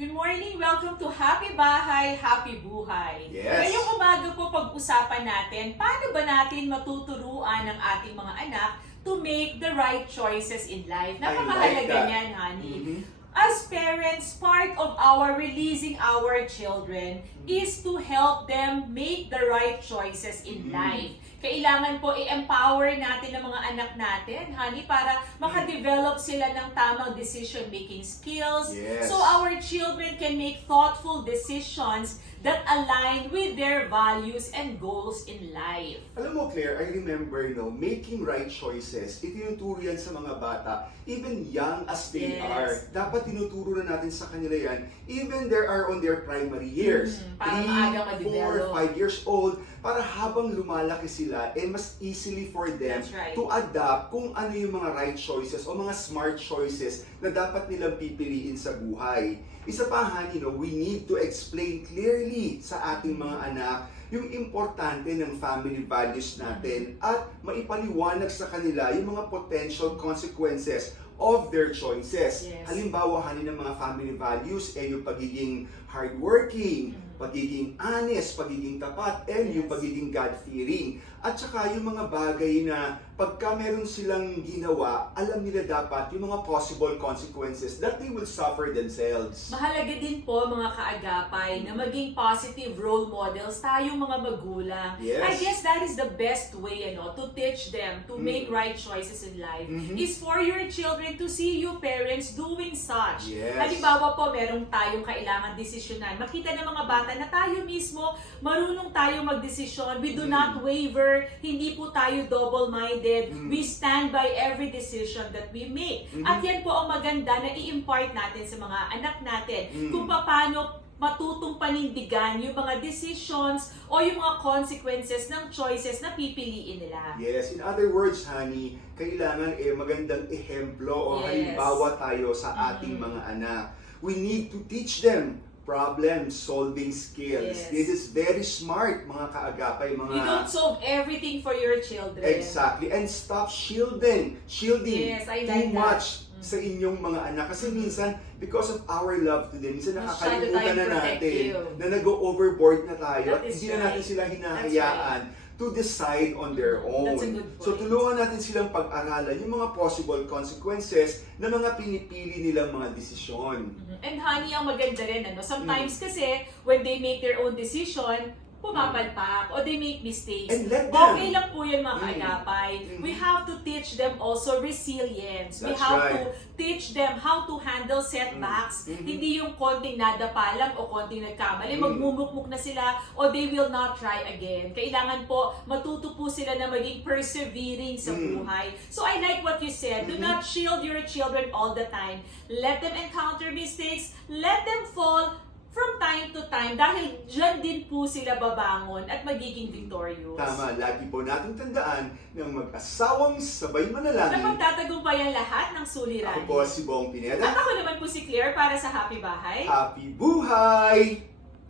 Good morning! Welcome to Happy Bahay, Happy Buhay. Yes. Ngayong umaga po pag-usapan natin, paano ba natin matuturuan ang ating mga anak to make the right choices in life. Napakahalaga niyan, honey. As parents, part of our releasing our children is to help them make the right choices in life. Kailangan po i-empower natin ang mga anak natin, honey, para makadevelop sila ng tamang decision-making skills. Yes. So our children can make thoughtful decisions that align with their values and goals in life. Alam mo, Claire, I remember, making right choices, itinuturo yan sa mga bata, even young as they are. Dapat tinuturo na natin sa kanila yan, even they are on their primary years. Para 3, 4, 5 years old, para habang lumalaki sila, mas easily for them to adapt kung ano yung mga right choices o mga smart choices na dapat nilang pipiliin sa buhay. Isa pa, honey, we need to explain clearly sa ating mga anak yung importante ng family values natin at maipaliwanag sa kanila yung mga potential consequences of their choices. Yes. Halimbawa, honey, ng mga family values yung pagiging hardworking, pagiging honest, pagiging tapat, and yung pagiging God-fearing. At saka yung mga bagay na pagka meron silang ginawa, alam nila dapat yung mga possible consequences that they will suffer themselves. Mahalaga din po mga kaagapay na maging positive role models tayong mga magulang. Yes. I guess that is the best way to teach them to make right choices in life is for your children to see you parents doing such. Yes. Halimbawa po, merong tayong kailangan desisyonan. Makita ng mga bata na tayo mismo, marunong tayo magdesisyon. We do not waver. Hindi po tayo double-minded. We stand by every decision that we make. At yan po ang maganda na i-impart natin sa mga anak natin kung paano matutong panindigan yung mga decisions o yung mga consequences ng choices na pipiliin nila. Yes, in other words, honey, kailangan magandang ehemplo o halimbawa tayo sa ating mga anak. We need to teach them problem-solving skills. Yes. This is very smart, mga kaagapay, mga... You don't solve everything for your children. Exactly. And stop shielding Yes, I like too that. much sa inyong mga anak. Kasi minsan, because of our love to them, minsan Masyado nakakalimutan tayong na natin protective. na nag-overboard na tayo That at is hindi na natin right. sila hinahayaan to decide on their own. That's a good point. So tulungan natin silang pag-aralan yung mga possible consequences na mga pinipili nilang mga desisyon. And honey, ang maganda rin, sometimes kasi, when they make their own decision, pumapalpak o they make mistakes. And let them. Okay lang po yan mga kaagapay. We have to teach them also resilience. We That's have right. to teach them how to handle setbacks. Hindi yung konting nadapa lang o konting nagkamali, magmumukmuk na sila o they will not try again. Kailangan po matuto po sila na maging persevering sa buhay. So I like what you said. Do not shield your children all the time. Let them encounter mistakes. Let them fall from time to time dahil dyan din po sila babangon at magiging victorious. Tama, lagi po natin tandaan ng mag-asawang sabay Na manalangin. magtatagumpayan lahat ng suliranin. Ako po si Bong At Pineda. ako naman po si Claire para sa Happy Bahay. Happy buhay!